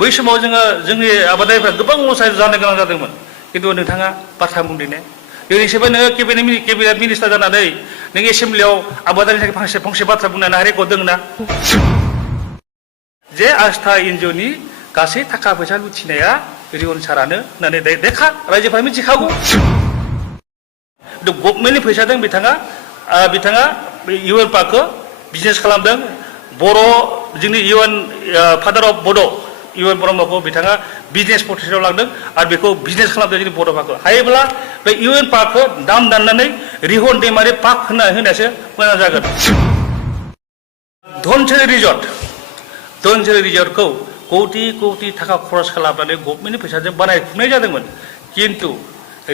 बै समाव जोंनि आबादारिफ्रा गोबां लस जानो गोनां जादोंमोन खिन्थु नोंथाङा बाथ्रा बुंदों ने दिनैसिमबो नोङो केबिनेट मिनिस्टार जानानै नों एसेम्ब्लियाव आबादारिनि थाखाय फंसे बाथ्रा बुंनानै रेकर्ड दङ ना जे आस्था एनजिअनि गासै थाखा फैसा लुथिनाया रिहन सारानो होननानै देखा रायजोफ्रा मिथिखागौ गभर्नमेन्टनि फैसाजों बिथाङा इउएन पार्कखौ बिजनेस खालामदों बर' जोंनि इउएन फादार अफ बड' इउएन ब्रह्मखौ बिथाङा बिजनेस पटेसआव लांदों आरो बेखौ बिजनेस खालामदों जोंनि बर' पार्कखौ हायोब्ला बे इउएन पार्कखौ दाम दाननानै रिहन दैमारि पार्क होनायासो मोजां जागोन धनसिरि रिजर्टखौ कौटि थाखा खरस खालामनानै गभर्नमेन्टनि फैसाजों बानायफुंनाय जादोंमोन किन्तु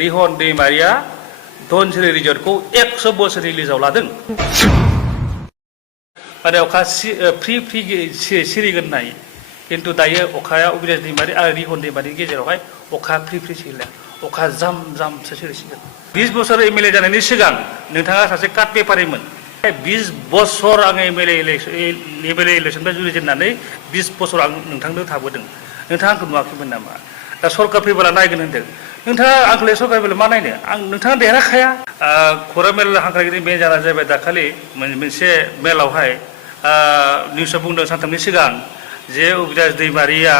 रिहन दैमारिया धनसिरि रिजर्टखौ 100 बोसोरनि लिजाव लादों माने अखा फ्रि सिरिगोन नाय किन्तु दायो अखाया अबिनाश दैमारि आरो रिहन दैमारिनि गेजेरावहाय अखा फ्रि सिरिला अखा जामसो सिरिसिगोन 20 बोसोर एमएलए जानायनि सिगां नोंथाङा सासे काट पेपारिमोन 20 बोसोर आं एमएलए इलेक्सननिफ्राय जुरिजेननानै 20 बोसोर आं नोंथांनो थाबोदों नोंथाङा आंखौ नुवाखैमोन नामा दा सरकार फैबोला नायगोन होनदों नोंथाङा आंखौलाय सरकार फैबोला मा नायनो नोंथाङा देरहाखाया खौरां मेल हांख्रायगिरि मेल जाना जाबाय दाखालि मोनसे मेलावहाय निउसआव बुंदों सानथामनि सिगां जे अबिनाश दैमारिया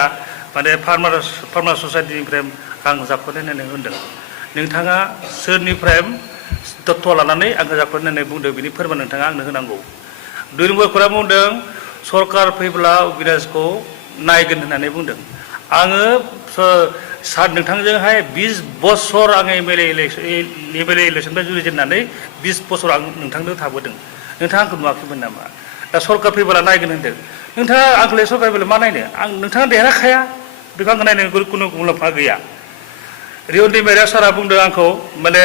माने फार्मार ससाइटिनिफ्राय रां जाख'नाय होननानै होनदों नोंथाङा सोरनिफ्राय तथ्य लानानै आंखौ जाख'नाय होननानै बुंदों बिनि फोरमान नोंथाङा आंनो होनांगौ 2 नम्बर खौरां बुंदों सरकार फैब्ला अबिनाशखौ नायगोन होननानै बुंदों आङो नोंथांजोंहाय 20 बोसोर आं एमएलए इलेक्सननिफ्राय जुरिजेननानै 20 बोसोर आं नोंथांनो थाबोदों नोंथाङा आंखौ नुवाखैमोन नामा दा सरकार फैबोला नायगोन होनदों नोंथाङा आंखौलाय सरकार फैबोला मा नायनो नोंथाङा देरहाखाया बेखौ आंखौ नायनो खुनु मुलाम्फा गैया रिहन दैमारिया सारा बुंदों आंखौ माने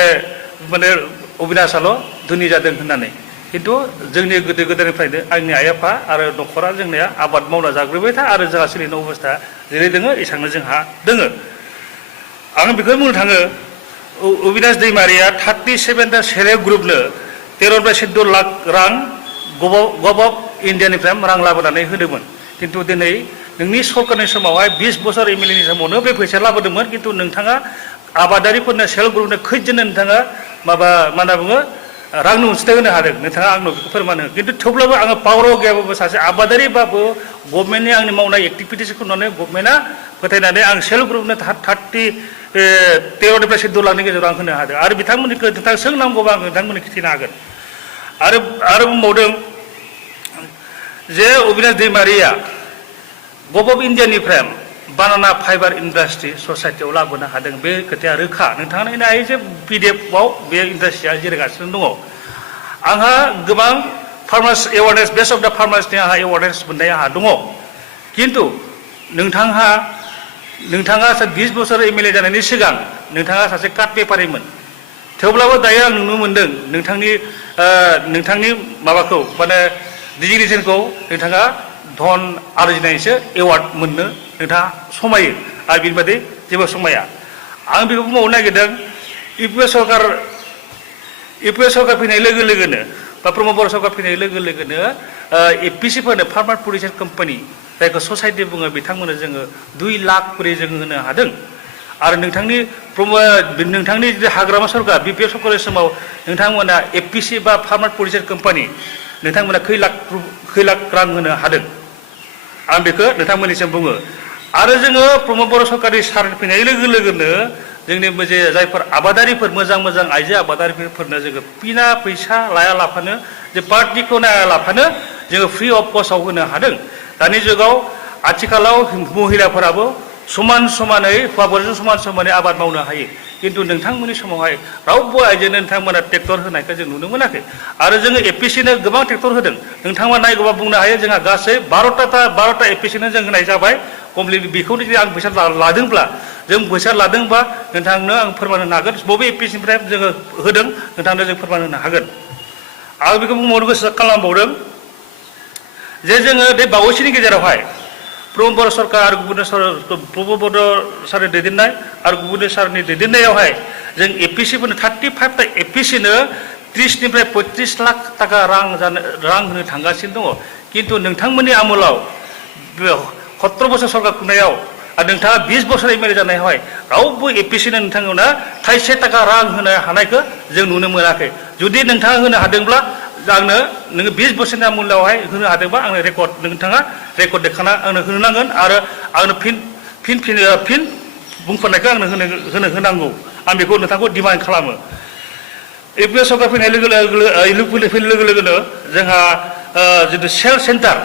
अबिनाशाल' धोनि जादों होननानै किन्तु जोंनि गोदो गोदायनिफ्रायनो आंनि आइ आफा आरो न'खरा जोंनिया आबाद मावना जाग्रोबाय था आरो जोंहा सोलिनाय अबस्था जेरै दोङो एसांनो जोंहा दोङो आं बेखौ बुंनो थाङो अबिनाश दैमारिया 37 टा सेल्फ हेल्प ग्रुपनो 13 लाख रां गभ अफ इन्डियानिफ्राय रां लाबोनानै होदोंमोन किन्तु दिनै नोंनि सरकारनि समावहाय 20 बोसोर एमएलएनि समावनो बे फैसा लाबोदोंमोन किन्तु नोंथाङा आबादारिफोरनो सेल्फ ग्रुपनो खैजोननो नोंथाङा मा होनना बुङो रांनि अनसुंथाइ होनो हादों नोंथाङा आंनो बेखौ फोरमान हो किन्तु थेवब्लाबो आङो पावाराव गैयाबाबो सासे आबादारिबाबो गभर्नमेन्टनि आंनि मावनाय एक्टिभिटिसखौ नुनानै गभर्नमेन्टआ फोथायनानै आं सेल्फ ग्रुपनो 13 लाखनि गेजेराव आं होनो हादों आरो बिथांमोननिखौ नोंथाङा सोंनांगौबा आं नोंथांमोननो खिथिनो हागोन आरो बुंबावदों जे Abinash Daimaria गभ of इन्डियानिफ्राय बानाना fibre industry ससाइटियाव लाबोनो हादों बे खोथाया रोखा नोंथाङा नायनो हायो जे पिडिएफआव बे इन्डास्ट्रिया जिरायगासिनो दङ आंहा गोबां farmers awareness best of the फार्मार्सनि आंहा एवारनेस मोननाय आंहा दङ किन्तु नोंथाङा 20 बोसोर एमएलए जानायनि सिगां नोंथाङा सासे काट पेपारिमोन थेवब्लाबो दायो आं नुनो मोनदों नोंथांनि माबाखौ माने डिजिग्नेसनखौ नोंथाङा धन आरजिनायसो एवार्ड मोननो नोंथाङा समायो आरो बिनि बादै जेबो समाया आं बेखौ बुंबावनो नागिरदों इउपिए सरकार फैनाय लोगो लोगोनो बा प्रमद बर' सरकार फैनाय लोगो लोगोनो एपिसिफोरनो फार्मार प्रडिउसार कम्पानि जायखौ ससाइटि बुङो बिथांमोननो जोङो 2 लाख करि जों होनो हादों आरो नोंथांनि हाग्रामा सरकार बिपिएफ सरकारनि समाव नोंथांमोना एपिसि बा फार्मार प्रडिउसार कम्पानि नोंथांमोना खै लाख रां होनो हादों आं बेखौ नोंथांमोननिसिम बुङो आरो जोङो प्रमद बर' सरकारनि सार फैनाय लोगो लोगोनो जोंनि जे जायफोर आबादारिफोर मोजां आइजो आबादारिफोरनो जोङो बिना फैसा लाया लाफानो जे पार्टिखौ नाया लाफानो जोङो फ्रि अफ कस्टआव होनो हादों दानि जुगाव आथिखालाव महिलाफोराबो समानै हौवाफोरजों समानै आबाद मावनो हायो किन्तु नोंथांमोननि समावहाय रावबो आइजोनो नोंथांमोना ट्रेक्टर होनायखौ जों नुनो मोनाखै आरो जोङो एपिसिनो गोबां ट्रेक्टर होदों नोंथांमोना नायगौबा बुंनो हायो जोंहा गासै 12टा एपिसिनो जों होनाय जाबाय कमप्लिट बेखौनो जुदि आं फैसा लादोंब्ला नोंथांनो आं फोरमान होनो हागोन बबे एपिसिनिफ्राय जोङो होदों नोंथांनो जों फोरमान होनो हागोन आं बेखौ बुंबावनो गोसो खालामबावदों जे जोङो बे बावैसोनि गेजेरावहाय प्रमद बर' सरकार आरो प्रमद बर' सारनि दैदेननाय आरो गुबुन सारनि दैदेननायावहाय जों एपिसिफोरनो 35टा एपिसिनो 30 निफ्राय 35 लाख टाका रां होनो थांगासिनो दङ किन्तु नोंथांमोननि आमोलाव 17 बोसोर सरकार खुंनायाव आरो नोंथाङा 20 बोसोर एमएलए जानायावहाय रावबो एपिसिनो नोंथांमोना थाइसे थाखा रां होनो हानायखौ जों नुनो मोनाखै जुदि नोंथाङा होनो हादोंब्ला आंनो नोङो 20 बोसोरनि मुल्यआवहाय होनो हादोंबा आंनो रेकर्ड नोंथाङा रेकर्ड देखाना आंनो होनो नांगोन आरो आंनो फिन बुंफोरनायखौ आंनो होनांगौ आं बेखौ नोंथांखौ डिमान्ड खालामो इउपिए सरकार फैनाय लोगो लोगोनो जोंहा जितु सेल सेन्टार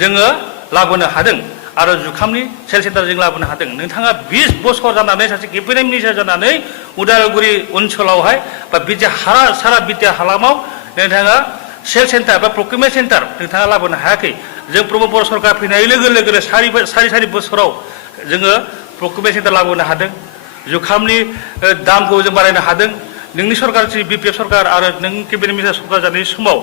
जोङो लाबोनो हादों आरो जुखामनि सेल सेन्टार जों लाबोनो हादों नोंथाङा 20 बोसोर जानानै सासे केबिनेट मिनिस्टार जानानै उदालगुरि ओनसोलावहाय बा सारा बिटिआर हालामाव नोंथाङा सेल सेन्टार बा प्रक्रिउरमेन्ट सेन्टार नोंथाङा लाबोनो हायाखै जों प्रमद बर' सरकार फैनाय लोगो लोगोनो सारि बोसोराव जोङो प्रक्रिउरमेन्ट सेन्टार लाबोनो हादों जुखामनि दामखौ जों बारायनो हादों नोंनि सरकार बिपिएफ सरकार आरो नों केबिनेट मिनिस्टार सरकार जानाय समाव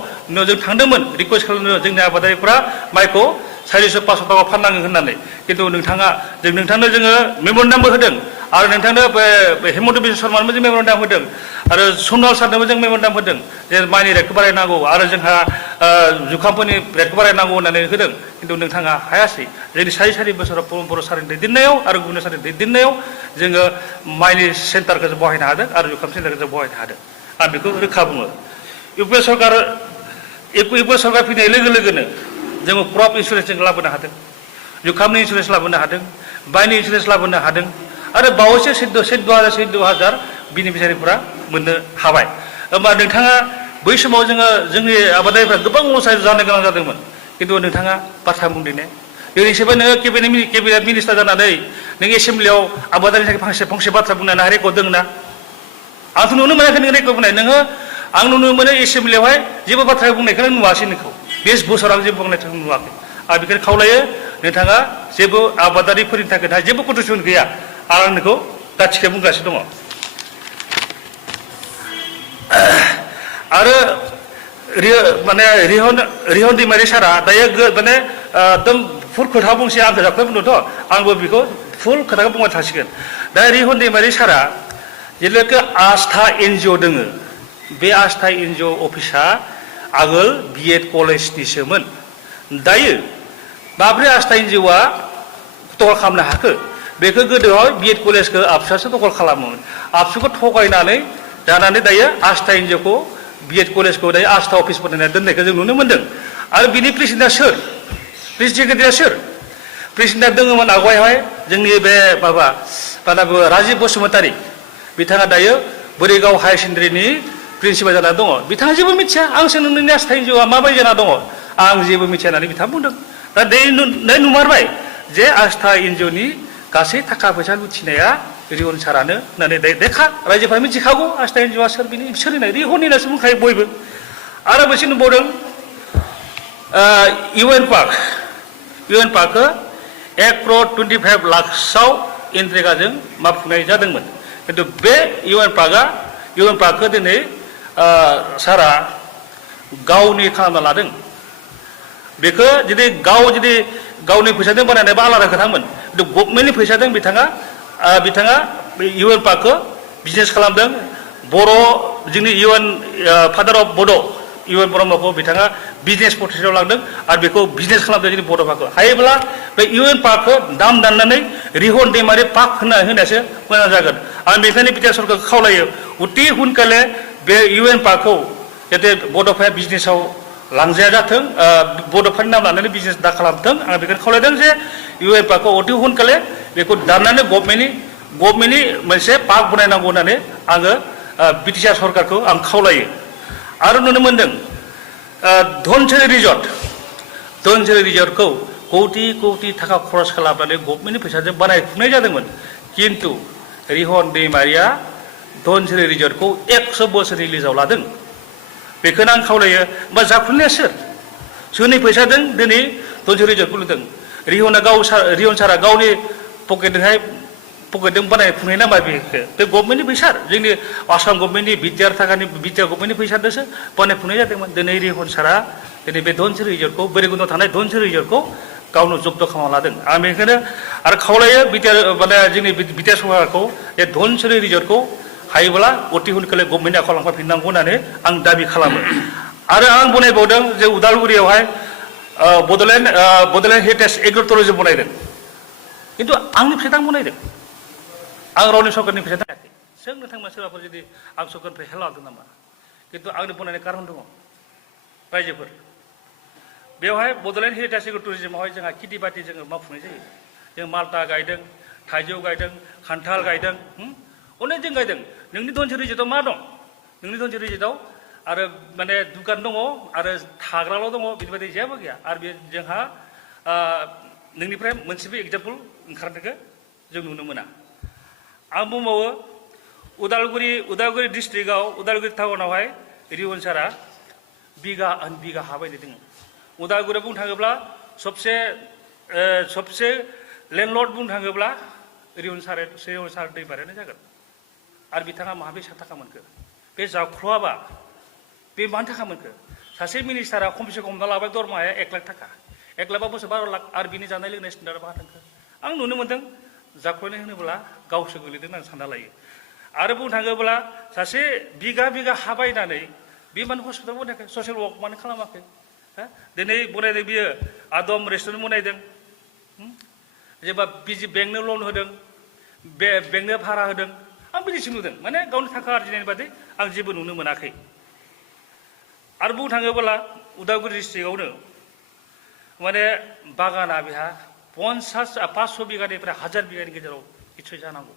जों थांदोंमोन रिकुवेस्ट खालामनो जोंनि आबादारिफ्रा माइखौ 400-500 थाखा फाननांगोन होननानै किन्तु नोंथांनो जोङो मेम'रेन्डामबो होदों आरो नोंथांनो हेमन्त बिश्व शर्मानोबो जों मेम'रेन्डाम होदों आरो सनवाल सारनोबो जों मेम'रेन्डाम होदों जे माइनि रेटखौ बारायनांगौ आरो जोंहा जुखामफोरनि रेटखौ बारायनांगौ होननानै होदों किन्तु नोंथाङा हायासै जोंनि सारि बोसोराव प्रमद बर' सारनि दैदेननायाव आरो गुबुन सारनि दैदेननायाव जोङो माइनि सेन्टारखौ जों बहायनो हादों आरो जुखाम सेन्टारखौ जों बहायनो हादों आं बेखौ रोखा बुङो इउपिए सरकार फैनाय लोगो लोगोनो जोङो क्रप इन्सुरेन्स जों लाबोनो हादों जुखामनि इन्सुरेन्स लाबोनो हादों माइनि इन्सुरेन्स लाबोनो हादों आरो बावैसो 14,000 बेनिफिसियारिफोरा मोननो हाबाय होमबा नोंथाङा बै समाव जोंनि आबादारिफ्रा गोबां लस जानो गोनां जादोंमोन किन्तु नोंथाङा बाथ्रा बुंदों ने दिनैसिमबो नोङो केबिनेट मिनिस्टार जानानै नों एसेम्ब्लियाव आबादारिनि थाखाय फंसे बाथ्रा बुंनानै रेकर्ड दङ ना आंथ' नुनो मोनाखै नों रेकर्ड बुंनाय नोङो आं नुनो मोनो एसेम्ब्लियावहाय जेबो बाथ्रा बुंनायखौनो नुवासै नोंखौ 20 बोसोर आं जेबो बुंनायखौ नुवाखै आं बेखौनो खावलायो नोंथाङा जेबो आबादारिफोरनि थाखाय जेबो कन्ट्रिबिउसन गैया आं नोंखौ दाथिखौ बुंगासिनो दङ आरो रिहन दैमारि सारा दायो माने एकदम फुल खोथा बुंसै आं खोथाखौ बुंदोंथ' आंबो बेखौ फुल खोथाखौ बुंबाय थासिगोन दा रिहन दैमारि सारा जेब्लाखि आस्था एनजिअ दोङो बे आस्था एनजिअ अफिसा आगोल बिएड कलेजनिसोमोन दायो माब्रै आस्था एनजिअआ दखल खालामनो हाखो बेखौ गोदोआव बिएड कलेजखौ आबसुआसो दखल खालामोमोन आबसुखौ थगायनानै जानानै दायो आस्था एनजिअखौ बिएड कलेजखौ दायो आस्था अफिस बानायना दोननायखौ जों नुनो मोन्दों आरो बिनि प्रेसिडेन्टआ सोर प्रेसिडेन्ट सेक्रेटारिया सोर प्रेसिडेन्टआ दङमोन आवगायहाय जोंनि बे राजिब बसुमतारी बिथाङा दायो बोरैगाव हायार सेकेन्डारिनि प्रिन्सिपाल जाना दङ बिथाङा जेबो मिथिया आं सोंनो नोंनि आस्था एनजिअआ माबायदि जाना दङ आं जेबो मिथिया होननानै बिथाङा बुंदों दा नुमारबाय जे आस्था एनजिअनि गासै थाखा फैसा लुथिनाया रिहन सारानो होननानै देखा रायजोफ्रा मिथिखागौ आस्था एनजिअआ सोलिनाय रिहननिनासो बुंखायो बयबो आरो मोनसे नुबावदों इउएन पार्कखौ 1,25 लाखसोआव एनरेगाजों मावफुंनाय जादोंमोन किन्तु बे इउएन पार्कखौ दिनै सारा गावनि खालामना लादों बेखौ जुदि गावनि फैसाजों बानायनायबा आलादा खोथामोन किन्तु गभर्नमेन्टनि फैसाजों बिथाङा इउएन पार्कखौ बिजनेस खालामदों बर' जोंनि इउएन फादार अफ बड' इउएन ब्रह्मखौ बिथाङा बिजनेस पटेन्सियाव लांदों आरो बेखौ बिजनेस खालामदों जोंनि बर' पार्कखौ हायोब्ला बे इउएन पार्कखौ दाम दाननानै रिहन दैमारि पार्क होनायासो मोजां जागोन आं बेखायनो बिटिआर सरकारखौ खावलायो अति हुनकाले बे इउएन पार्कखौ जाहाथे बड'फाया बिजनेसाव लांजाया जाथों बड'फानि नाम लानानै बिजनेस दा खालामथों आं बेखौनो खावलायदों जे इउएन पार्कखौ अति हुनकाले बेखौ दाननानै गभर्नमेन्टनि मोनसे पार्क बनायनांगौ होननानै आङो बिटिआर सरकारखौ आं खावलायो आरो नुनो मोन्दों धनसिरि रिजर्टखौ कौटि थाखा खरस खालामनानै गभर्नमेन्टनि फैसाजों बानायफुंनाय जादोंमोन किन्तु रिहन दैमारिया धनसिरि रिजर्टखौ 100 बोसोरनि लिजाव लादों बेखौनो आं खावलायो होमबा जाफुंनाया सोरनि फैसाजों दिनै धनसिरि रिजर्टखौ लुदों रिहन सारा गावनि पकेटजों बानायफुंनाय नामा बेखौ बे गभर्नमेन्टनि फैसा जोंनि आसाम गभर्नमेन्टनि बिटिआर गभर्नमेन्टनि फैसाजोंसो बानायफुंनाय जादोंमोन दिनै रिहन सारा दिनै बे धनसिरि रिजर्टखौ बैरगुन्दाव थानाय धनसिरि रिजर्टखौ गावनो जब्द खालामना लादों आं बेखौनो आरो खावलायो जोंनि बिटिआर सरकारखौ बे धनसिरि रिजर्टखौ हायोब्ला अति हुनकाले गभर्नमेन्टनि आखायाव लांफिननांगौ होननानै आं दाबि खालामो आरो आं बनायबावदों जे उदालगुरियावहाय बड'लेण्ड हेरिटेज एग्र' टुरिजम बनायदों खिन्थु आंनि फैसा बनायदों आं रावनि सरकारनि फैसा थायाखै सों नोंथांमोना सोरबाफोर जुदि आं सरकारनिफ्राय हेल्प लादों नामा खिन्थु आंनि बनायनाय कारन दङ रायजोफोर बेवहाय बड'लेण्ड हेरिटेज एग्र' टुरिजमावहाय जोंहा खेथि बाथि जोङो मावफुंनाय जायो जों माल्टा गायदों थाइजौ गायदों खान्थाल गायदों अनेक जों गायदों नोंनि धनसिरि रिजर्टआव मा दं नोंनि धनसिरि रिजर्टआव आरो माने दुकान दङ आरो थाग्राल' दङ बेबायदि जेबो गैया आरो बे जोंहा नोंनिफ्राय मोनसेबो एग्जाम्पल ओंखारनायखौ जों नुनो मोना आं बुंबावो उदालगुरि डिस्ट्रिक्टआव उदालगुरि टाउनावहाय रिवन सारा बिगा बिगा हा बायदि दङ उदालगुरियाव बुंनो थाङोब्ला सबसे लेन्डलर्ड बुंनो थाङोब्ला रिवन सार दै बारायानो जागोन आरो बिथाङा माहा बेसेबां थाखा मोनखो बे जाख्ल'आबा बे मानि थाखा मोनखो सासे मिनिस्टारा खमसे खम हमना लाबाय दरमाहाया 1 लाख थाखा 1 लाख बोसोर 12 लाख आरो बिनि जानाय लोंनाय स्टेन्डार्डआ बाहा थांखो आं नुनो मोनदों जाख्ल'नाय होनोब्ला गावसो गोलैदों होननानै सानना लायो आरो बुंनो थाङोब्ला सासे बिगा बिगा हा बायनानै बे मानो हस्पिटाल बनायाखै ससियेल वर्क मानो खालामाखै दिनै बनायदों बियो आदम रेस्टुरेन्ट बनायदों जेनेबा बिजि बेंकनो लन होदों बेंकनो भारा होदों आं बिदिसो नुदों माने गावनि थाखा आरजिनायनि बादै आं जेबो नुनो मोनाखै आरो बुंनो थाङोब्ला उदालगुरि डिस्ट्रिक्टआवनो माने बागाना बेहा 500 बिगानिफ्राय 1000 बिगानि गेजेराव निस्सय जानांगौ